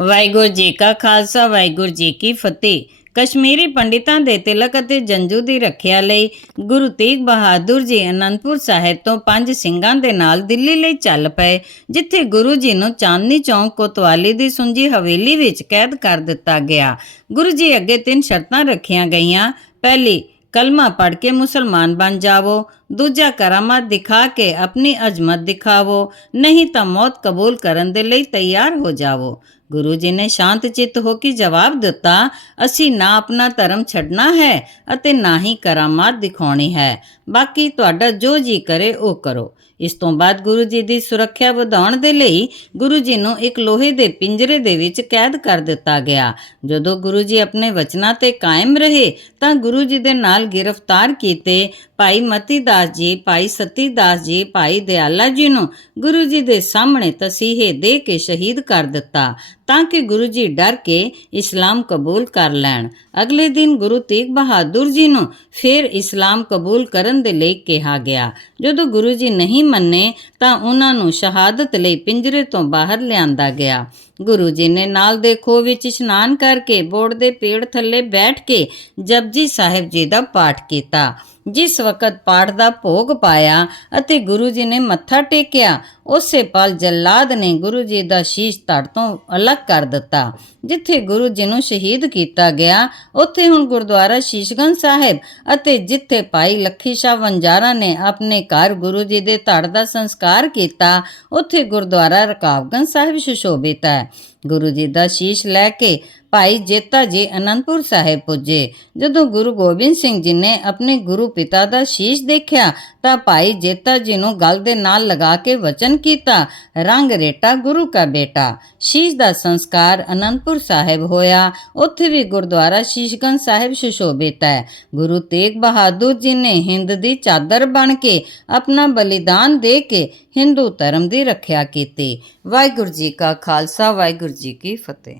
ਵਾਹਿਗੁਰੂ ਜੀ ਕਾ ਖਾਲਸਾ, ਵਾਹਿਗੁਰੂ ਜੀ ਕੀ ਫਤਿਹ। ਕਸ਼ਮੀਰੀ ਪੰਡਿਤਾਂ ਦੇ ਤਿਲਕ ਅਤੇ ਜੰਜੂ ਦੀ ਰੱਖਿਆ ਲਈ ਗੁਰੂ ਤੇਗ ਬਹਾਦਰ ਜੀ ਅਨੰਦਪੁਰ ਸਾਹਿਬ ਤੋਂ ਪੰਜ ਸਿੰਘਾਂ ਦੇ ਨਾਲ ਦਿੱਲੀ ਲਈ ਚੱਲ ਪਏ, ਜਿੱਥੇ ਗੁਰੂ ਜੀ ਨੂੰ ਚਾਂਦਨੀ ਚੌਂਕ ਕੋਤਵਾਲੀ ਦੀ ਸੁੰਜੀ ਹਵੇਲੀ ਵਿੱਚ ਕੈਦ ਕਰ ਦਿੱਤਾ ਗਿਆ। ਗੁਰੂ ਜੀ ਅੱਗੇ ਤਿੰਨ ਸ਼ਰਤਾਂ ਰੱਖੀਆਂ ਗਈਆਂ। ਪਹਿਲੀ, ਕਲਮਾ ਪੜ੍ਹ ਕੇ ਮੁਸਲਮਾਨ ਬਣ ਜਾਵੋ। ਦੂਜਾ ਕਰਾਮਾਤ ਦਿਖਾ ਕੇ ਆਪਣੀ ਅਜ਼ਮਤ ਦਿਖਾਵੋ, ਨਹੀਂ ਤਾਂ ਮੌਤ ਕਬੂਲ ਕਰਨ ਦੇ ਲਈ ਤਿਆਰ ਹੋ ਜਾਵੋ। ਗੁਰੂ ਜੀ ਨੇ ਸ਼ਾਂਤ ਚਿੱਤ ਹੋ ਕੇ ਜਵਾਬ ਦਿੱਤਾ, ਅਸੀਂ ਨਾ ਆਪਣਾ ਧਰਮ ਛੱਡਣਾ ਹੈ ਅਤੇ ਨਾ ਹੀ ਕਰਾਮਾਤ ਦਿਖਾਉਣੀ ਹੈ। ਬਾਕੀ ਤੁਹਾਡਾ ਜੋ ਜੀ ਕਰੇ, ਉਹ ਕਰੋ। ਇਸ ਤੋਂ ਬਾਅਦ ਗੁਰੂ ਜੀ ਦੀ ਸੁਰੱਖਿਆ ਵਧਾਉਣ ਦੇ ਲਈ ਗੁਰੂ ਜੀ ਨੂੰ ਇੱਕ ਲੋਹੇ ਦੇ ਪਿੰਜਰੇ ਦੇ ਵਿੱਚ ਕੈਦ ਕਰ ਦਿੱਤਾ ਗਿਆ। ਜਦੋਂ ਗੁਰੂ ਜੀ ਆਪਣੇ ਵਚਨਾਂ ਤੇ ਕਾਇਮ ਰਹੇ, ਤਾਂ ਗੁਰੂ ਜੀ ਦੇ ਨਾਲ ਗ੍ਰਿਫਤਾਰ ਕੀਤੇ ਭਾਈ ਮਤੀ ਦਾਸ ਜੀ, ਭਾਈ ਸਤੀ ਦਾਸ ਜੀ, ਭਾਈ ਦਿਆਲਾ ਜੀ ਨੂੰ ਗੁਰੂ ਜੀ ਦੇ ਸਾਹਮਣੇ ਤਸੀਹੇ ਦੇ ਕੇ ਸ਼ਹੀਦ ਕਰ ਦਿੱਤਾ ਤਾਂ ਕਿ ਗੁਰੂ ਜੀ ਡਰ ਕੇ ਇਸਲਾਮ ਕਬੂਲ ਕਰ ਲੈਣ। ਅਗਲੇ ਦਿਨ ਗੁਰੂ ਤੇਗ ਬਹਾਦਰ ਜੀ ਨੂੰ ਫਿਰ ਇਸਲਾਮ ਕਬੂਲ ਕਰਨ ਦੇ ਲਈ ਕਿਹਾ ਗਿਆ। ਜਦੋਂ ਗੁਰੂ ਜੀ ਨਹੀਂ ਮੰਨੇ ਤਾਂ ਉਹਨਾਂ ਨੂੰ ਸ਼ਹਾਦਤ ਲਈ ਪਿੰਜਰੇ ਤੋਂ ਬਾਹਰ ਲਿਆਂਦਾ ਗਿਆ। ਗੁਰੂ ਜੀ ਨੇ ਨਾਲ ਦੇ ਖੋਹ ਵਿੱਚ ਇਸ਼ਨਾਨ ਕਰਕੇ ਬੋੜ ਦੇ ਪੇੜ ਥੱਲੇ ਬੈਠ ਕੇ ਜਪਜੀ ਸਾਹਿਬ ਜੀ ਦਾ ਪਾਠ ਕੀਤਾ। ਜਿਸ ਵਕਤ ਪਾਠ ਦਾ ਭੋਗ ਪਾਇਆ ਅਤੇ ਗੁਰੂ ਜੀ ਨੇ ਮੱਥਾ ਟੇਕਿਆ ਉਸੇ ਪਲ ਜੱਲਾਦ ਨੇ ਗੁਰੂ ਜੀ ਦਾ ਸ਼ੀਸ਼ ਧੜ ਤੋਂ ਅਲੱਗ ਕਰ ਦਿੱਤਾ, ਜਿੱਥੇ ਗੁਰੂ ਜੀ ਨੂੰ ਸ਼ਹੀਦ ਕੀਤਾ ਗਿਆ। ਉੱਥੇ ਹੁਣ ਗੁਰਦੁਆਰਾ ਸ਼ੀਸ਼ਗੰਜ ਸਾਹਿਬ ਅਤੇ ਜਿੱਥੇ ਭਾਈ ਲੱਖੀ ਸ਼ਾਹ ਵੰਜਾਰਾ ਨੇ ਆਪਣੇ ਘਰ ਗੁਰੂ ਜੀ ਦੇ ਧੜ ਦਾ ਸੰਸਕਾਰ ਕੀਤਾ, ਉੱਥੇ ਗੁਰਦੁਆਰਾ ਰਕਾਬਗੰਜ ਸਾਹਿਬ ਸੁਸ਼ੋਭਿਤ ਹੈ। ਗੁਰੂ ਜੀ ਦਾ ਸ਼ੀਸ਼ ਲੈ ਕੇ ਭਾਈ ਜੇਤਾ ਜੀ ਅਨੰਦਪੁਰ ਸਾਹਿਬ ਪੁੱਜੇ। ਜਦੋਂ ਗੁਰੂ ਗੋਬਿੰਦ ਸਿੰਘ ਜੀ ਨੇ ਆਪਣੇ ਗੁਰੂ ਪਿਤਾ ਦਾ ਸ਼ੀਸ਼ ਦੇਖਿਆ, ਤਾਂ ਭਾਈ ਜੇਤਾ ਜੀ ਨੂੰ ਗਲ ਦੇ ਨਾਲ ਲਗਾ ਕੇ ਵਚਨ ਕੀਤਾ। ਰੰਗ ਰੇਟਾ ਗੁਰੂ ਕਾ ਬੇਟਾ। ਸ਼ੀਸ਼ ਦਾ ਸੰਸਕਾਰ ਅਨੰਦਪੁਰ ਸਾਹਿਬ ਹੋਇਆ। ਉੱਥੇ ਵੀ ਗੁਰਦੁਆਰਾ ਸ਼ੀਸ਼ਗੰਜ ਸਾਹਿਬ ਸੁਸ਼ੋਭਿਤ ਹੈ। ਗੁਰੂ ਤੇਗ ਬਹਾਦਰ ਜੀ ਨੇ ਹਿੰਦ ਦੀ ਚਾਦਰ ਬਣ ਕੇ ਆਪਣਾ ਬਲੀਦਾਨ ਦੇ ਕੇ ਹਿੰਦੂ ਧਰਮ ਦੀ ਰੱਖਿਆ ਕੀਤੀ। ਵਾਹਿਗੁਰੂ ਜੀ ਕਾ ਖਾਲਸਾ, ਵਾਹਿਗੁਰੂ ਜੀ ਕੀ ਫਤਿਹ।